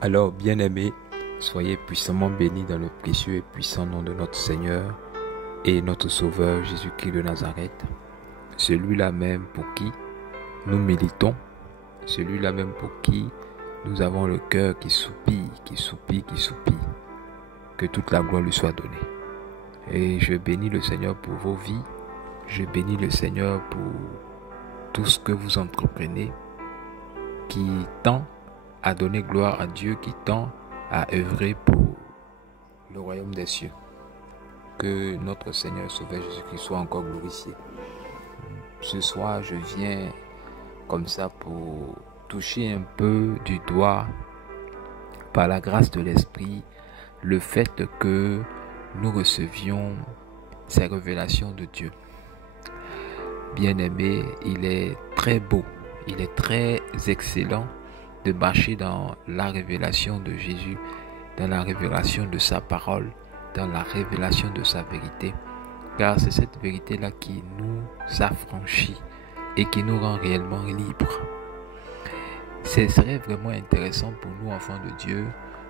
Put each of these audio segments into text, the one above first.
Alors, bien-aimés, soyez puissamment bénis dans le précieux et puissant nom de notre Seigneur et notre Sauveur Jésus-Christ de Nazareth, celui-là même pour qui nous militons, celui-là même pour qui nous avons le cœur qui soupire, qui soupire, qui soupire. Que toute la gloire lui soit donnée. Et je bénis le Seigneur pour vos vies, je bénis le Seigneur pour tout ce que vous entreprenez, qui tend à donner gloire à Dieu, qui tend à œuvrer pour le royaume des cieux. Que notre Seigneur et Sauveur Jésus-Christ soit encore glorifié. Ce soir, je viens comme ça pour toucher un peu du doigt, par la grâce de l'Esprit, le fait que nous recevions ces révélations de Dieu. Bien-aimé, il est très beau, il est très excellent de marcher dans la révélation de Jésus, dans la révélation de sa parole, dans la révélation de sa vérité, car c'est cette vérité-là qui nous affranchit et qui nous rend réellement libres. Ce serait vraiment intéressant pour nous, enfants de Dieu,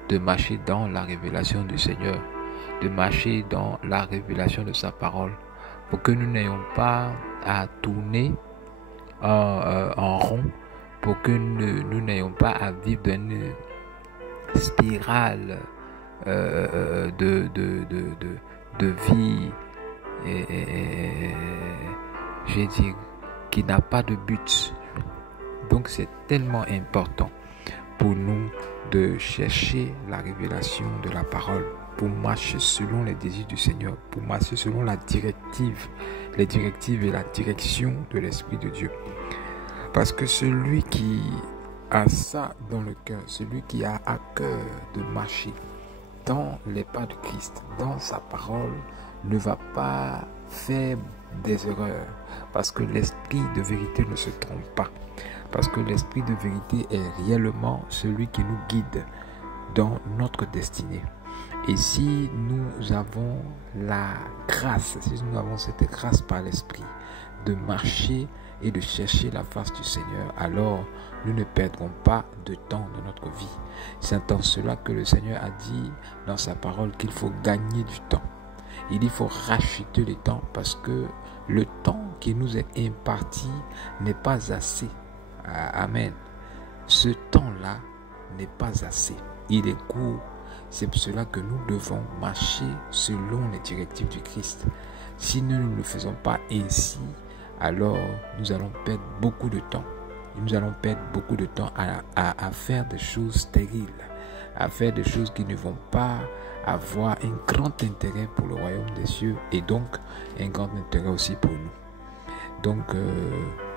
de marcher dans la révélation du Seigneur, de marcher dans la révélation de sa parole, pour que nous n'ayons pas à tourner en rond, pour que nous n'ayons pas à vivre dans une spirale de vie, je vais dire, qui n'a pas de but. Donc c'est tellement important pour nous de chercher la révélation de la parole, pour marcher selon les désirs du Seigneur, pour marcher selon les directives et la direction de l'Esprit de Dieu. Parce que celui qui a ça dans le cœur, celui qui a à cœur de marcher dans les pas de Christ, dans sa parole, ne va pas faire des erreurs, parce que l'Esprit de vérité ne se trompe pas. Parce que l'Esprit de vérité est réellement celui qui nous guide dans notre destinée. Et si nous avons la grâce, si nous avons cette grâce par l'Esprit de marcher et de chercher la face du Seigneur, alors nous ne perdrons pas de temps dans notre vie. C'est en cela que le Seigneur a dit dans sa parole qu'il faut gagner du temps. Il dit qu'il faut racheter le temps, parce que le temps qui nous est imparti n'est pas assez. Amen. Ce temps-là n'est pas assez. Il est court. C'est pour cela que nous devons marcher selon les directives du Christ. Si nous ne le faisons pas ainsi, alors nous allons perdre beaucoup de temps. Nous allons perdre beaucoup de temps à faire des choses stériles, à faire des choses qui ne vont pas avoir un grand intérêt pour le royaume des cieux et donc un grand intérêt aussi pour nous. Donc,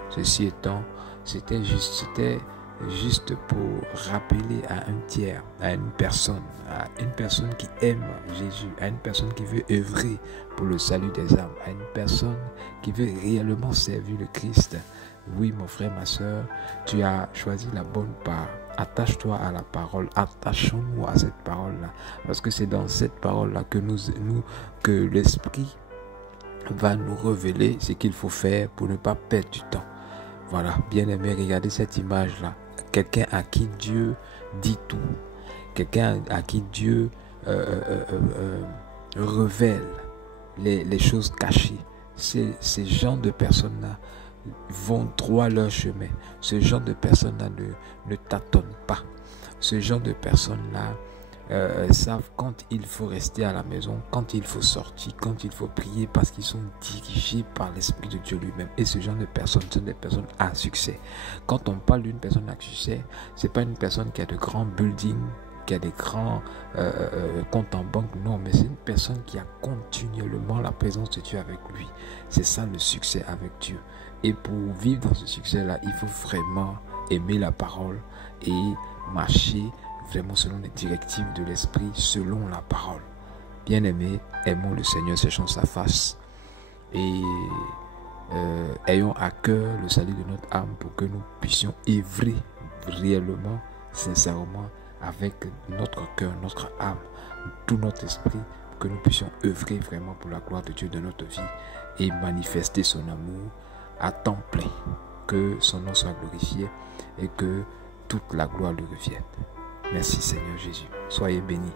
ceci étant, c'était juste pour rappeler à un tiers, à une personne qui aime Jésus, à une personne qui veut œuvrer pour le salut des âmes, à une personne qui veut réellement servir le Christ. Oui, mon frère, ma soeur, tu as choisi la bonne part. Attache-toi à la parole, attachons-nous à cette parole-là, parce que c'est dans cette parole-là que l'Esprit va nous révéler ce qu'il faut faire pour ne pas perdre du temps. Voilà, bien aimé, regardez cette image-là. Quelqu'un à qui Dieu dit tout, quelqu'un à qui Dieu révèle les choses cachées. Ces genres de personnes-là vont droit leur chemin. Ce genre de personnes-là ne tâtonnent pas. Ce genre de personnes-là savent quand il faut rester à la maison, quand il faut sortir, quand il faut prier, parce qu'ils sont dirigés par l'Esprit de Dieu lui-même. Et ce genre de personnes sont des personnes à succès. Quand on parle d'une personne à succès, c'est pas une personne qui a de grands buildings, qui a des grands comptes en banque, non, mais c'est une personne qui a continuellement la présence de Dieu avec lui. C'est ça le succès avec Dieu. Et pour vivre dans ce succès-là, il faut vraiment aimer la parole et marcher vraiment selon les directives de l'Esprit, selon la parole. Bien-aimés, aimons le Seigneur, séchons sa face et ayons à cœur le salut de notre âme, pour que nous puissions œuvrer réellement, sincèrement, avec notre cœur, notre âme, tout notre esprit, pour que nous puissions œuvrer vraiment pour la gloire de Dieu dans notre vie et manifester son amour à temps plein. Que son nom soit glorifié et que toute la gloire lui revienne. Merci Seigneur Jésus. Soyez bénis.